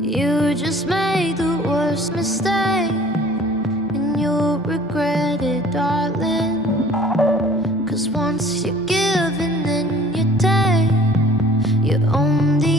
You just made the worst mistake, and you'll regret it, darling. 'Cause once you give and then you take, you own the